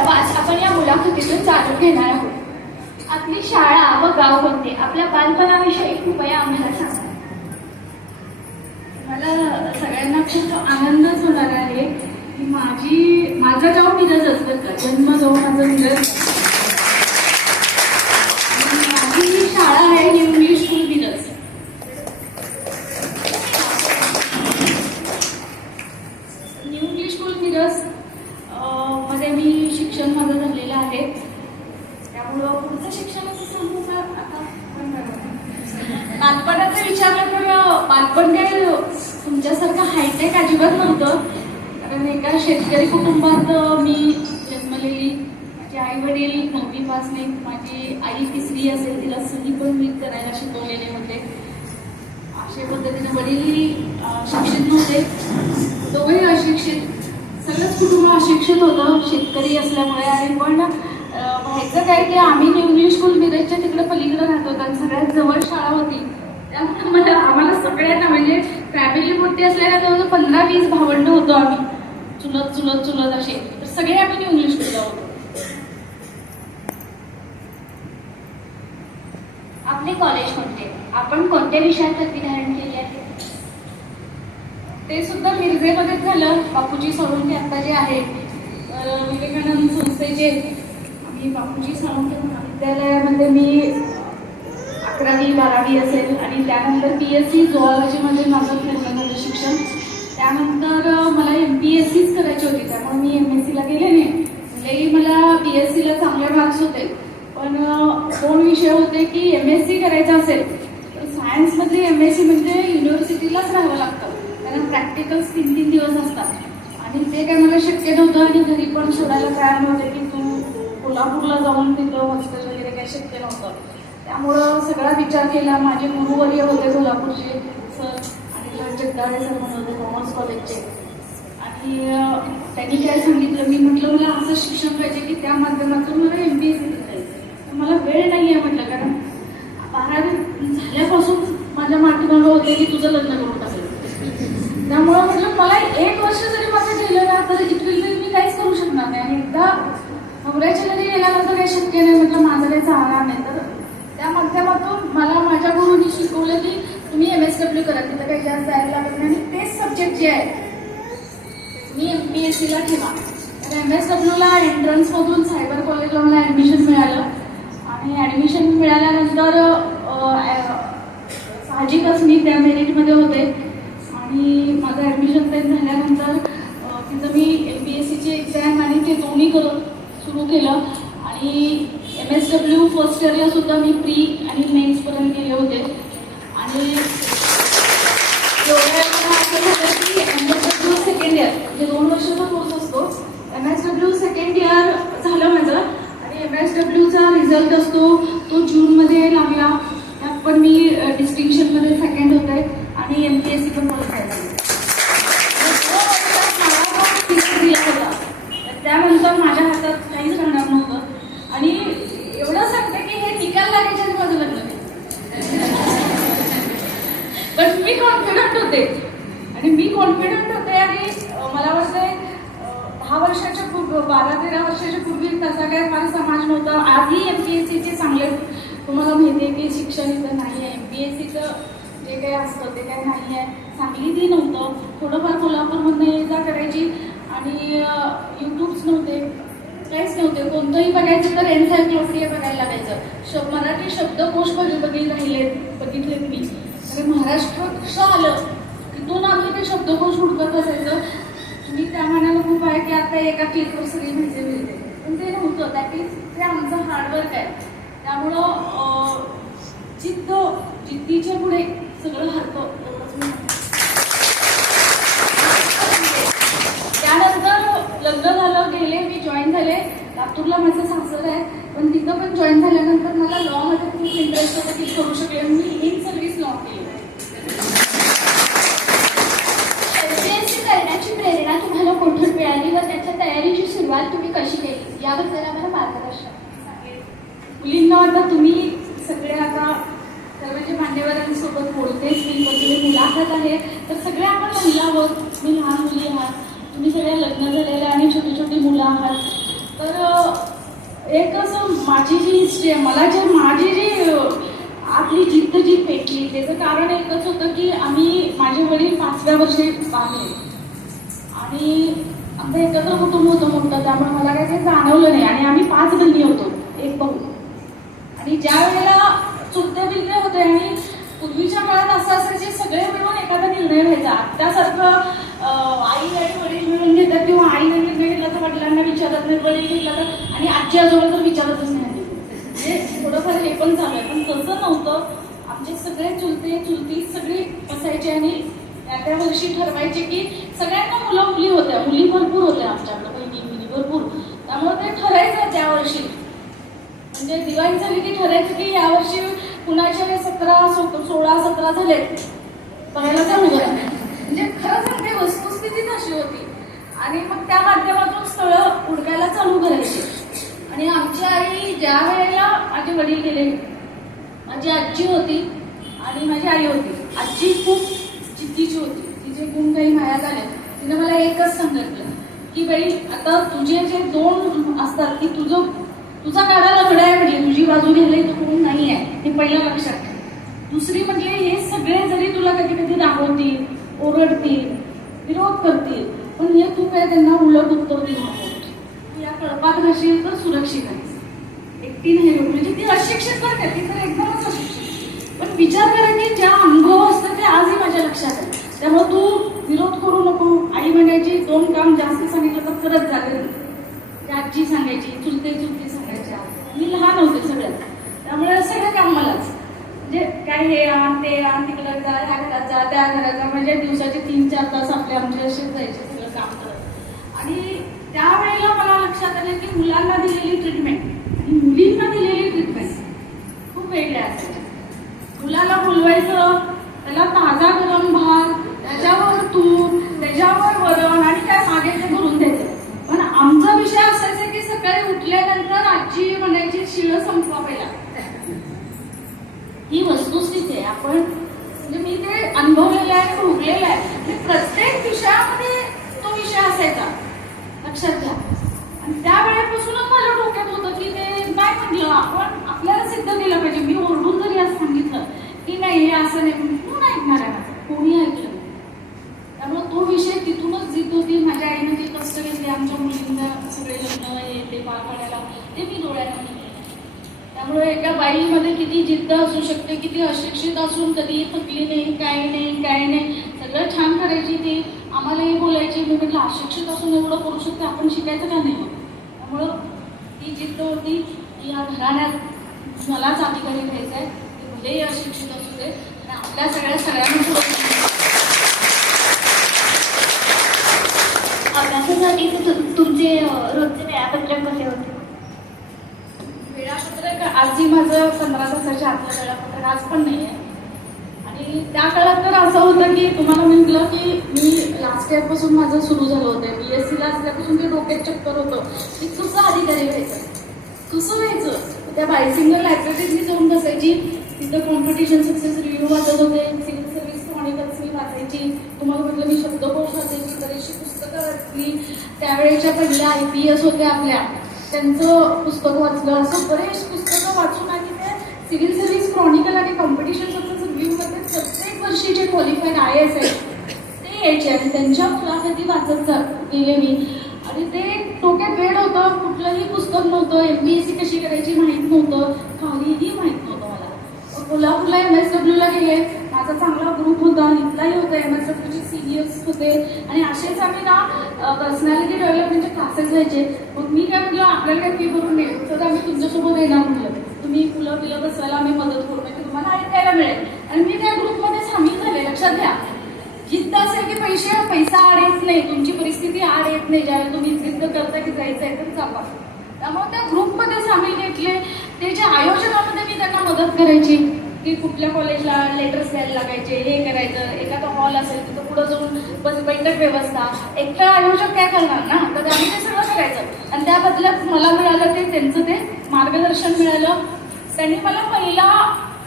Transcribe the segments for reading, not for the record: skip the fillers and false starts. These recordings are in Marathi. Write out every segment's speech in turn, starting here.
प्रवास आपण या मुलाखतीतून जाणून घेणार आहोत. आपली शाळा व गाव कोणते, आपल्या बालपणाविषयी कृपया आम्हाला सांगा. मला सगळ्यांना खूप आनंदच होणार आहे की माझं गाव मिरजच बरं का, जन्म जो माझं मिरज. माझी शाळा आहे new English school Miraj. New English school Miraj मध्ये मी शिक्षण माझं झालेलं आहे. त्यामुळं पुढचं शिक्षणाचं सांगू का आता? बालपणाचं विचारलं तर बालपण काय तुमच्यासारखं हायटेक अजिबात नव्हतं. कारण एका शेतकरी कुटुंबात मी जन्मलेली. माझे आई वडील 9वी पास नाहीत. माझी आई 3री असेल, तिला सही पण मी करायला शिकवलेले होते. अशा पद्धतीने वडीलही शिक्षित नव्हते, दोघेही अशिक्षित. सगळंच कुटुंब अशिक्षित होतं शेतकरी असल्यामुळे. आणि पण व्हायचं काय की आम्ही न्यू इंग्लिश स्कूल मिरजच्या तिकडे पलीकडे राहतो आणि सगळ्यात जवळ शाळा होती. त्यामुळे आम्हाला सगळ्यांना म्हणजे फॅमिली मोठी असल्याने जवळजवळ 15-20 भावंड होतो आम्ही, चुलत चुलत चुलत असे. तर सगळे आम्ही न्यू इंग्लिश स्कूलला होतो. आपले कॉलेज कोणते, आपण कोणत्या विषयात पदवी धारण केली आहे? ते सुद्धा मिरजेमध्येच झालं. बापूजी सोळंके आता जे आहे विवेकानंद संस्थेचे बापूजी साळुंखे महाविद्यालयामध्ये मी 11वी 12वी असेल आणि त्यानंतर PSC झुऑलॉजीमध्ये माझं पूर्ण झालं शिक्षण. त्यानंतर मला MPSCच करायची होती, त्यामुळे मी MSCला गेले नाही. भलेही मला PSCला चांगले मार्क्स होते, पण 2 विषय होते की MSC करायचं असेल तर सायन्समधली MSC म्हणजे युनिव्हर्सिटीलाच राहावं लागतं, कारण प्रॅक्टिकल्स 3-3 दिवस असतात आणि ते काय मला शक्य नव्हतं. आणि घरी पण सोडायला तयार नव्हते की तू कोल्हापूरला जाऊन तिथं हॉस्टेल वगैरे काही शक्य नव्हतं. त्यामुळं सगळा विचार केला. माझे गुरुवर्य होते कोल्हापूरचे सर आणि जगदाळे सर म्हणून होते कॉमर्स कॉलेजचे. आणि त्यांनी काय सांगितलं, मी म्हटलं मला असं शिक्षण पाहिजे की त्या माध्यमातून मला MPSC करायचं. मला वेळ नाही आहे म्हटलं, कारण 12वी झाल्यापासून माझ्या मार्गदर्शन होते की तुझं लग्न करून टाकेल. त्यामुळं म्हटलं मला 1 वर्ष जरी माझं गेलं ना तर इथून मी काहीच करू शकणार नाही. आणि एकदा नवऱ्याच्या घरी गेल्यानंतर काही शक्य नाही. म्हटलं माझं काही चालणार नाही. तर त्या माध्यमातून मला माझ्या गुरुनी शिकवलं की तुम्ही MSW करा, तिथं काही जास्त जायला लागत नाही. आणि तेच सब्जेक्ट जे आहे तुम्ही MPSCला ठेवा. तर MSWला एंट्रन्समधून सायबर कॉलेजला मला ॲडमिशन मिळालं. आणि ॲडमिशन मिळाल्यानंतर साहजिकच मी त्या मेरिटमध्ये होते. आणि माझं ॲडमिशन ते झाल्यानंतर तिथं मी MPSCची एक्झाम आणि ते दोन्ही करून सुरू केलं. आणि MSW फर्स्ट इयरला सुद्धा मी प्री आणि मेन्सपर्यंत गेले होते. आणि एवढ्या असं झालं की MSW सेकंड इयर म्हणजे 2 वर्षाचा कोर्स असतो. MSW सेकंड इयर झालं माझं. आणि MSWचा रिझल्ट असतो तो जूनमध्ये लागला. त्यात पण मी डिस्टिंक्शनमध्ये सेकंड होते आणि MPSC पण क्वालिफाय होता. त्यानंतर माझ्या हातात काहीच राहणार नव्हतं. आणि एवढं सांगते की हे निकाल लागायच्या आधी माझं लग्न नाही. पण मी कॉन्फिडंट होते आणि आणि मला वाटतंय 10 वर्षाच्या पूर्वी 12-13 वर्षाच्या पूर्वी तसा काही फार समाज नव्हता. आजही MPSCचे चांगले तुम्हाला माहिती आहे की शिक्षण इथं नाही आहे. MPSCचं जे काही असतं ते काही नाही आहे. सांगलीतही नव्हतं. थोडंफार कोल्हापूरमधनं ये जा करायची. आणि यूट्यूब्स नव्हते, काहीच नव्हते. कोणतंही बघायचं तर एन्सायक्लोपीडिया बघायला लागायचं. मराठी शब्दकोश बघितलेत मी. आणि महाराष्ट्र कसं आलं तिथून आम्ही ते शब्दकोश हुडकत असायचं. मी त्या मनाला खूप आहे की आता एका क्लिकवर सगळी माहिती मिळते, पण ते नव्हतं. ते आमचं हार्डवर्क आहे. त्यामुळं जिद्दीच्या पुढे सगळं हरतं. त्यानंतर लग्न झालं, गेले, मी जॉईन झाले. लातूरला माझं सासर आहे, पण तिथं पण जॉईन झाल्यानंतर मला लॉमध्ये खूप इंटरेस्ट होता की करू शकेल. मी इन सर्व्हिस लॉ केली. MPSC करण्याची प्रेरणा तुम्हाला कुठून मिळाली व त्याच्या तयारीची सुरुवात तुम्ही कशी केली याबद्दल आम्हाला मार्गदर्शन सांगेल. मुलींना आता तुम्ही सगळे आता सर्वांच्या मान्यवरांसोबत बोलतेच मी, म्हणजे मुलाखत आहे तर सगळे आपण महिला आहोत. मी लहान मुली आहात, तुम्ही सगळ्या लग्न झालेल्या आणि छोटी छोटी मुलं आहात. तर एक असं माझी जी हिस्ट्री आहे, मला जे माझी जी आपली जिद्द जी पेटली त्याचं कारण एकच होतं की माझे वडील 5व्या वर्षी बाहेर आणि आमचं एकत्र कुटुंब होतं मोठं, त्यामुळे मला काही ते जाणवलं नाही. आणि आम्ही 5 बहिणी होतो, एक भाऊ. आणि ज्या वेळेला चुलते बिलते होते आणि पूर्वीच्या काळात असं असायचे सगळे मिळून एखादा निर्णय घ्यायचा. त्यासारखं आई आणि वडील मिळून घेतात किंवा आईने निर्णय घेतला तर वडिलांना विचारत नाही, वडील घेतला तर आणि आजी आजोबा तर विचारतच नाही. म्हणजे थोडंफार हे पण चालू आहे, पण तसं नव्हतं. आमचे सगळे चुलते चुलती सगळी बसायचे आणि त्या वर्षी ठरवायचे की सगळ्यांना मुलं मुली होत्या, मुली भरपूर होत्या आमच्याकडे, बहिणी भरपूर. त्यामुळे ते ठरायचं त्या वर्षी, म्हणजे दिवाळी झाली की ठरायचं की यावर्षी कुणाचे 16-17 झाले बघायला चालू करा. म्हणजे खरं सांगते वस्तुस्थितीच अशी होती. आणि मग त्या माध्यमातून स्थळं हुडकायला चालू करायची. आणि आमची आई ज्या वेळेला माझे वडील गेले, माझी आजी होती आणि माझी आई होती. आजी खूप जिद्दीची होती, तिचे गुण काही मायात आले. तिने मला एकच सांगितलं की बाई आता तुझे जे 2 असतात की तुझा गाडा लफडा आहे, म्हणजे तुझी बाजू घ्यायला तर कोण नाही आहे, हे पहिलं लक्षात ठेव. दुसरी म्हणजे हे सगळे जरी तुला कधी कधी दाखवतील, ओरडतील, विरोध करतील, पण हे तू काय त्यांना उलट उत्तर देऊ नको. या कळपात राहशील तर सुरक्षित आहे, एकटी नाही. म्हणजे ती अशिक्षित बरं का, ती तर एकदमच अशिक्षित, पण विचार करा की ज्या अनुभव असतात ते आजही माझ्या लक्षात आहे. त्यामुळे तू विरोध करू नको. आई म्हणायची 2 काम जास्त सांगितलं तर करत झालं. आजी सांगायची, चुलती सांगायच्या. मी लहान होते सगळ्यात, त्यामुळे सगळं काम मलाच. म्हणजे काय हे आण ते आण, तिकडे जा, ह्या घरात जा, त्या घरात जा. म्हणजे दिवसाचे 3-4 तास आपले आमचे असेच जायचे सगळं काम करत. आणि त्यावेळेला मला लक्षात आलं की मुलांना दिलेली ट्रीटमेंट आणि मुलींना दिलेली ट्रीटमेंट खूप वेगळ्या असायच्या. मुलाला बोलवायचं, त्याला ताजा गरम भात, त्याच्यावर तूप, त्याच्यावर वरण आणि काय मागे ते भरून द्यायचं. पण आमचा विषय असायचा की सकाळी उठल्यानंतर आजी म्हणायची शिळं संपवा पहिला. ही वस्तुस्थिती आहे. आपण म्हणजे मी ते अनुभवलेलं आहे, भोगलेलं आहे. प्रत्येक विषयामध्ये तो विषय असायचा, लक्षात घ्या. आणि त्या वेळेपासूनच माझ्या डोक्यात होतं की ते नाही म्हटलं आपण आपल्याला सिद्ध केलं पाहिजे. मी ओरडून जरी आज सांगितलं की नाही हे असं नाही, कोण ऐकणार आहे, कोणी ऐकलं. त्यामुळे तो विषय तिथूनच जित होती. माझ्या आईने जे कष्ट घेतले आमच्या मुलींना सगळे लग्न हे ते पार पाडायला, ते मी डोळ्यानं केले. त्यामुळे एका बाईमध्ये किती जिद्द असू शकते, किती अशिक्षित असून कधी थकली नाही, काय नाही सगळं छान करायची. ती आम्हालाही बोलायची. मी म्हटलं अशिक्षित असून एवढं करू शकते, आपण शिकायचं का नाही. त्यामुळं ती जिद्द होती की या घराण्यात मलाच अधिकारी घ्यायचं आहे, ते भलेही अशिक्षित असू दे आणि आपल्या सगळ्यांना अभ्यासासाठी तुमचे रोजचे वेळापत्रक कसे होते? वेळापत्रक आजही माझं 15 तासाच्या आतलं वेळापत्रक आज पण नाही आहे. आणि त्या काळात तर असं होतं की तुम्हाला म्हटलं की मी लास्ट इयर पासून माझं सुरू झालं होतं. BSc ला असल्यापासून ते डोक्यात चक्कर होतं की तुझं अधिकारी व्हायचं, तुझं व्हायचं. त्या बायसिंगर लायब्ररीत मी जाऊन बसायची, तिथं कॉम्पिटिशन सक्सेस रिव्ह्यू वाचत होते, सिव्हिल सर्व्हिस क्रॉनिकल्स मी वाचायची. तुम्हाला म्हटलं मी शब्दकोश वाचायची, बरीचशी पुस्तकं वाचली. त्यावेळेच्या पहिल्या IPS होत्या आपल्या, त्यांचं पुस्तक वाचलं. असं बरेच पुस्तकं वाचून आणि ते सिव्हिल सर्व्हिस क्रॉनिकल आणि कॉम्पिटिशन सक्सेस रिव्ह्यूमध्ये प्रत्येक वर्षी जे क्वालिफाईड IAS आहेत ते यायचे आणि त्यांच्या मुलाखती वाचत गेले मी. आणि ते डोक्यात वेळ होतं, कुठलंही पुस्तक नव्हतं, MPSC कशी करायची माहीत नव्हतं, काहीही माहीत नव्हतं मला. कोल्हापूरला MSW ला गेले, माझा चांगला ग्रुप होता, इथलाही होता, MSW चे सिनियर्स होते आणि असेच आम्ही ना पर्सनॅलिटी डेव्हलपमेंटचे क्लासेस घ्यायचे. मग मी काय म्हटलं आपल्याला काय फी भरून नाही तर आम्ही तुमच्यासोबत येणार म्हटलं, तुम्ही फुलं बिलं बसवायला आम्ही मदत करू, म्हणजे तुम्हाला ऐकायला मिळेल. आणि मी त्या ग्रुपमध्ये सामील झाले. लक्षात घ्या, जिद्द असेल की पैसा आड येत नाही, तुमची परिस्थिती आड येत नाही. ज्यावेळेला तुम्ही जिद्द करता की जायचं आहे तर चापा. त्यामुळे त्या ग्रुपमध्ये सामील घेतले. ते जे आयोजनामध्ये मी त्यांना मदत करायची की कुठल्या कॉलेजला लेटर्स द्यायला लागायचे, हे करायचं, एखादा हॉल असेल तिथं पुढं जाऊन बैठक व्यवस्था. एकटा आयोजक काय करणार ना, तर आम्ही ते सगळं करायचं. आणि त्या बदल्यात मला मिळालं ते त्यांचं ते मार्गदर्शन मिळालं. त्यांनी मला पहिला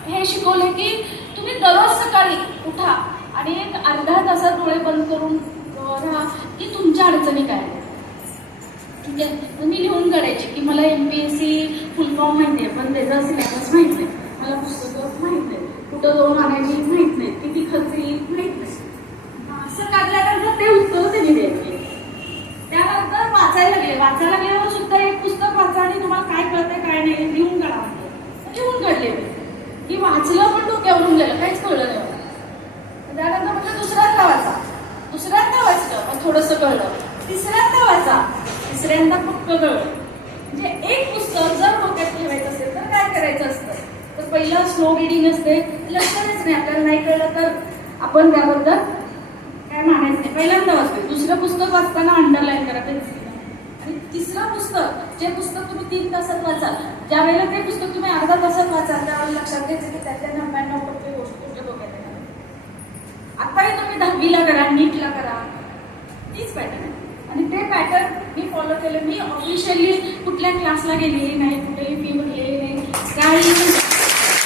हे शिकवले की तुम्ही दररोज सकाळी उठा आणि एक अर्धा तासात डोळे बंद करून राहा की तुमच्या अडचणी काय. ठीक आहे. तर मी लिहून काढायचे की मला MPSC फुल फॉर्म माहिती आहे, पण त्याचा सिलेबस माहित नाही, मला पुस्तकं माहित नाही, कुठं जाऊन आणायची माहित नाही, किती खर्च येईल माहित नाही. असं काढल्यानंतर ते उत्तर त्यांनी द्यायचे. त्यानंतर वाचायला लागल्यावर सुद्धा एक पुस्तक वाचा आणि तुम्हाला काय कळतंय काय नाही लिहून काढा. लिहून काढले की वाचलं पण डोक्यावरून गेलं, काहीच कळलं नाही मला. त्यानंतर म्हटलं दुसऱ्यांदा वाचलं मग थोडंसं कळलं, तिसऱ्यांदा वाचा, तिसऱ्यांदा फक्त कळलं. म्हणजे एक पुस्तक जर डोक्यात ठेवायचं असेल तर काय करायचं असतं, तर पहिलं स्लो रिडिंग असते, लक्षातच नाही, आपल्याला नाही कळलं तर आपण त्याबद्दल काय मानायचं नाही, पहिल्यांदा वाचते. दुसरं पुस्तक वाचताना अंडरलाईन करा पेन्सिल. आणि तिसरं पुस्तक, जे पुस्तक तुम्ही 3 तासात वाचाल, ज्या वेळेला ते पुस्तक तुम्ही अर्धा तासात वाचाल त्यावेळेला लक्षात घ्यायचं की त्यातल्या 99% गोष्टी तुमच्या डोक्यात येणार. आताही तुम्ही 10वीला करा, नीटला करा, तीच पॅटर्न आहे. आणि ते पॅटर्न मी फॉलो केलं. मी ऑफिशियली कुठल्या क्लासला गेलेली नाही, कुठे